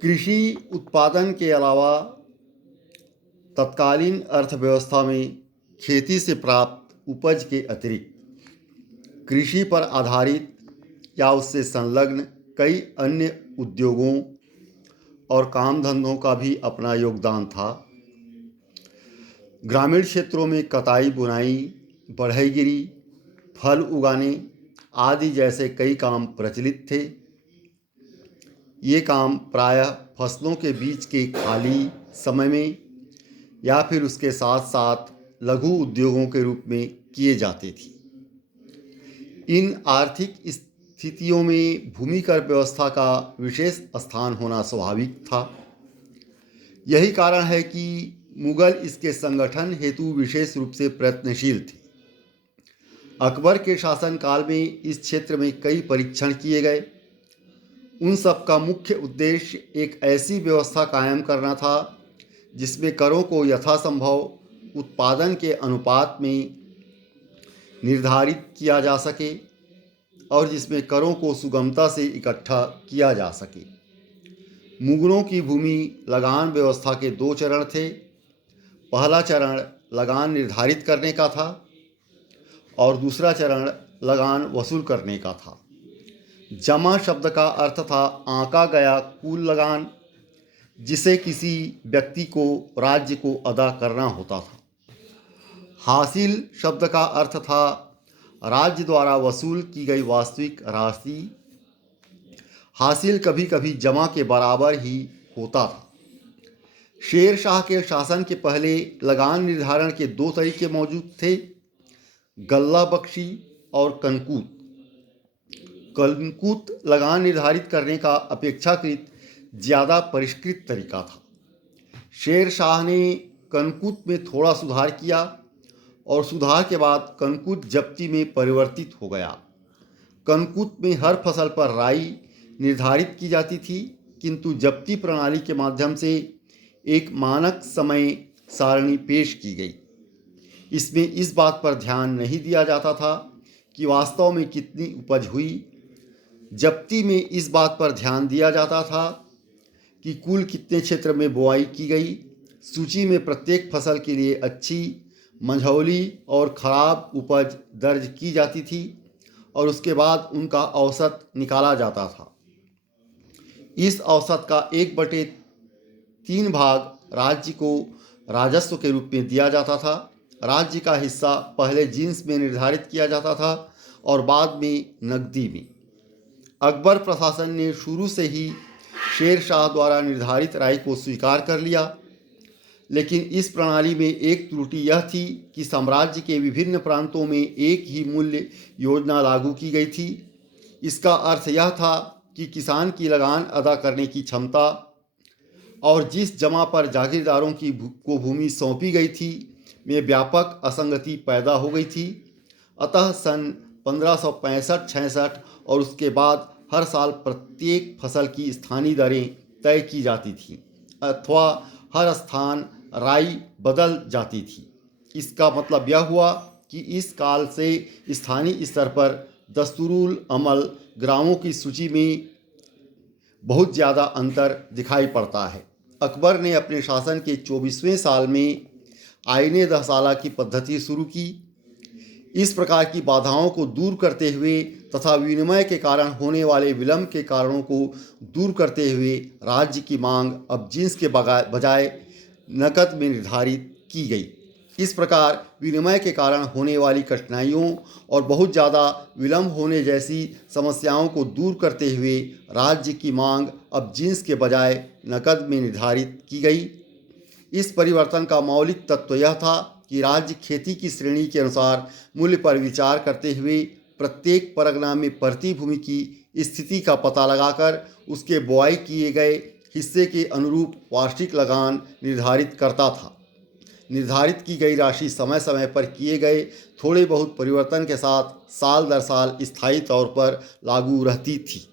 कृषि उत्पादन के अलावा तत्कालीन अर्थव्यवस्था में खेती से प्राप्त उपज के अतिरिक्त कृषि पर आधारित या उससे संलग्न कई अन्य उद्योगों और काम धंधों का भी अपना योगदान था। ग्रामीण क्षेत्रों में कताई बुनाई, बढ़ईगिरी, फल उगाने आदि जैसे कई काम प्रचलित थे। ये काम प्रायः फसलों के बीच के खाली समय में या फिर उसके साथ साथ लघु उद्योगों के रूप में किए जाते थे। इन आर्थिक स्थितियों में भूमि कर व्यवस्था का विशेष स्थान होना स्वाभाविक था। यही कारण है कि मुगल इसके संगठन हेतु विशेष रूप से प्रयत्नशील थे। अकबर के शासनकाल में इस क्षेत्र में कई परीक्षण किए गए। उन सब का मुख्य उद्देश्य एक ऐसी व्यवस्था कायम करना था जिसमें करों को यथासंभव उत्पादन के अनुपात में निर्धारित किया जा सके और जिसमें करों को सुगमता से इकट्ठा किया जा सके। मुगलों की भूमि लगान व्यवस्था के दो चरण थे। पहला चरण लगान निर्धारित करने का था और दूसरा चरण लगान वसूल करने का था। जमा शब्द का अर्थ था आंका गया कुल लगान, जिसे किसी व्यक्ति को राज्य को अदा करना होता था। हासिल शब्द का अर्थ था राज्य द्वारा वसूल की गई वास्तविक राशि। हासिल कभी कभी जमा के बराबर ही होता था। शेर शाह के शासन के पहले लगान निर्धारण के दो तरीके मौजूद थे, गल्ला बख्शी और कनकूत। कनकूत लगान निर्धारित करने का अपेक्षाकृत ज़्यादा परिष्कृत तरीका था। शेर शाह ने कनकूत में थोड़ा सुधार किया और सुधार के बाद कनकूत जब्ती में परिवर्तित हो गया। कनकूत में हर फसल पर राई निर्धारित की जाती थी, किंतु जब्ती प्रणाली के माध्यम से एक मानक समय सारणी पेश की गई। इसमें इस बात पर ध्यान नहीं दिया जाता था कि वास्तव में कितनी उपज हुई। जब्ती में इस बात पर ध्यान दिया जाता था कि कुल कितने क्षेत्र में बुआई की गई। सूची में प्रत्येक फसल के लिए अच्छी, मंझौली और खराब उपज दर्ज की जाती थी और उसके बाद उनका औसत निकाला जाता था। इस औसत का 1/3 भाग राज्य को राजस्व के रूप में दिया जाता था। राज्य का हिस्सा पहले जिन्स में निर्धारित किया जाता था और बाद में नकदी में। अकबर प्रशासन ने शुरू से ही शेर शाह द्वारा निर्धारित राय को स्वीकार कर लिया, लेकिन इस प्रणाली में एक त्रुटि यह थी कि साम्राज्य के विभिन्न प्रांतों में एक ही मूल्य योजना लागू की गई थी। इसका अर्थ यह था कि किसान की लगान अदा करने की क्षमता और जिस जमा पर जागीरदारों को भूमि सौंपी गई थी में व्यापक असंगति पैदा हो गई थी। अतः सन 1565-66 और उसके बाद हर साल प्रत्येक फसल की स्थानीय दरें तय की जाती थीं अथवा हर स्थान राई बदल जाती थी। इसका मतलब यह हुआ कि इस काल से स्थानीय स्तर पर दस्तूरुल अमल ग्रामों की सूची में बहुत ज़्यादा अंतर दिखाई पड़ता है। अकबर ने अपने शासन के 24वें साल में आईने दहसाला की पद्धति शुरू की। इस प्रकार की बाधाओं को दूर करते हुए तथा विनिमय के कारण होने वाले विलंब के कारणों को दूर करते हुए राज्य की मांग अब जिन्स के बजाय नकद में निर्धारित की गई। इस प्रकार विनिमय के कारण होने वाली कठिनाइयों और बहुत ज़्यादा विलंब होने जैसी समस्याओं को दूर करते हुए राज्य की मांग अब जिन्स के बजाय नकद में निर्धारित की गई। इस परिवर्तन का मौलिक तत्व यह था कि राज्य खेती की श्रेणी के अनुसार मूल्य पर विचार करते हुए प्रत्येक परगना में प्रति भूमि की स्थिति का पता लगाकर उसके बुआई किए गए हिस्से के अनुरूप वार्षिक लगान निर्धारित करता था। निर्धारित की गई राशि समय समय पर किए गए थोड़े बहुत परिवर्तन के साथ साल दर साल स्थायी तौर पर लागू रहती थी।